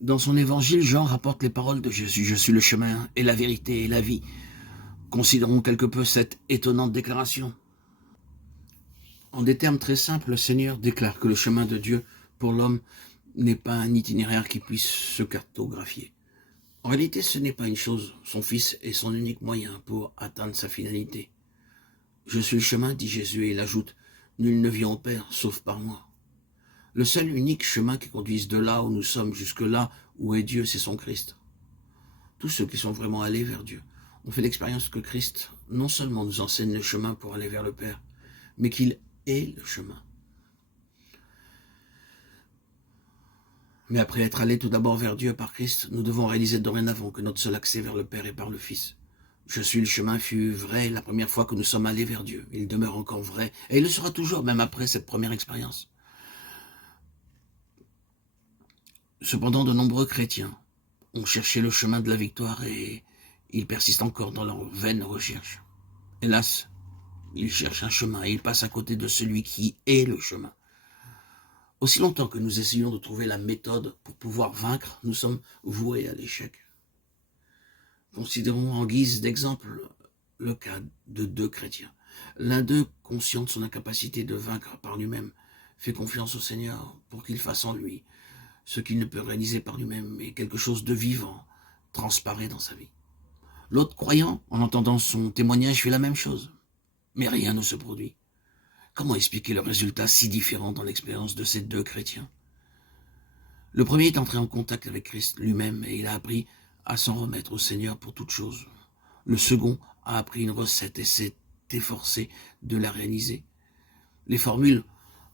Dans son évangile, Jean rapporte les paroles de Jésus. Je suis le chemin et la vérité et la vie. Considérons quelque peu cette étonnante déclaration. En des termes très simples, le Seigneur déclare que le chemin de Dieu pour l'homme n'est pas un itinéraire qui puisse se cartographier. En réalité, ce n'est pas une chose. Son Fils est son unique moyen pour atteindre sa finalité. Je suis le chemin, dit Jésus, et il ajoute, nul ne vient au Père sauf par moi. Le seul unique chemin qui conduise de là où nous sommes jusque là où est Dieu, c'est son Christ. Tous ceux qui sont vraiment allés vers Dieu ont fait l'expérience que Christ non seulement nous enseigne le chemin pour aller vers le Père, mais qu'il est le chemin. Mais après être allés tout d'abord vers Dieu par Christ, nous devons réaliser dorénavant que notre seul accès vers le Père est par le Fils. Je suis le chemin fut vrai la première fois que nous sommes allés vers Dieu. Il demeure encore vrai, et il le sera toujours, même après cette première expérience. Cependant, de nombreux chrétiens ont cherché le chemin de la victoire et ils persistent encore dans leur vaine recherche. Hélas, ils cherchent un chemin et ils passent à côté de celui qui est le chemin. Aussi longtemps que nous essayons de trouver la méthode pour pouvoir vaincre, nous sommes voués à l'échec. Considérons en guise d'exemple le cas de deux chrétiens. L'un d'eux, conscient de son incapacité de vaincre par lui-même, fait confiance au Seigneur pour qu'il fasse en lui ce qu'il ne peut réaliser par lui-même, et quelque chose de vivant transparaît dans sa vie. L'autre croyant, en entendant son témoignage, fait la même chose, mais rien ne se produit. Comment expliquer le résultat si différent dans l'expérience de ces deux chrétiens? Le premier est entré en contact avec Christ lui-même et il a appris à s'en remettre au Seigneur pour toute chose. Le second a appris une recette et s'est efforcé de la réaliser. Les formules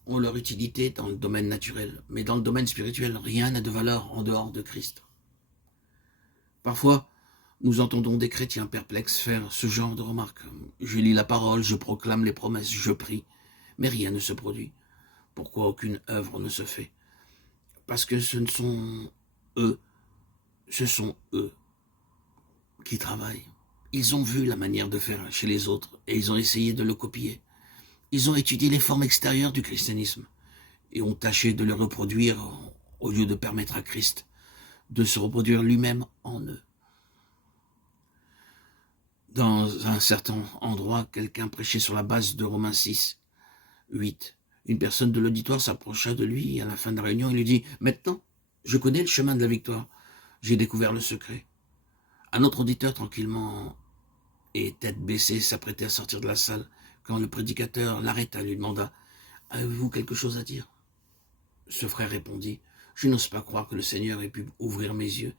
ont leur utilité dans le domaine naturel, mais dans le domaine spirituel, rien n'a de valeur en dehors de Christ. Parfois, nous entendons des chrétiens perplexes faire ce genre de remarques. Je lis la parole, je proclame les promesses, je prie, mais rien ne se produit. Pourquoi aucune œuvre ne se fait? Parce que ce sont eux qui travaillent. Ils ont vu la manière de faire chez les autres et ils ont essayé de le copier. Ils ont étudié les formes extérieures du christianisme et ont tâché de le reproduire au lieu de permettre à Christ de se reproduire lui-même en eux. Dans un certain endroit, quelqu'un prêchait sur la base de Romains 6, 8. Une personne de l'auditoire s'approcha de lui et à la fin de la réunion, il lui dit « Maintenant, je connais le chemin de la victoire. J'ai découvert le secret. » Un autre auditeur, tranquillement et tête baissée, s'apprêtait à sortir de la salle quand le prédicateur l'arrêta et lui demanda « Avez-vous quelque chose à dire ?» Ce frère répondit « Je n'ose pas croire que le Seigneur ait pu ouvrir mes yeux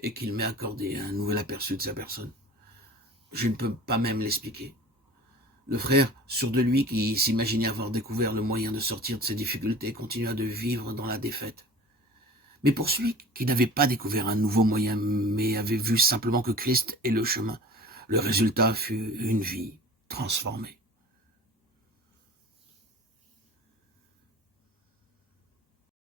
et qu'il m'ait accordé un nouvel aperçu de sa personne. Je ne peux pas même l'expliquer. » Le frère, sûr de lui, qui s'imaginait avoir découvert le moyen de sortir de ses difficultés, continua de vivre dans la défaite. Mais pour celui qui n'avait pas découvert un nouveau moyen, mais avait vu simplement que Christ est le chemin, le résultat fut une vie transformée.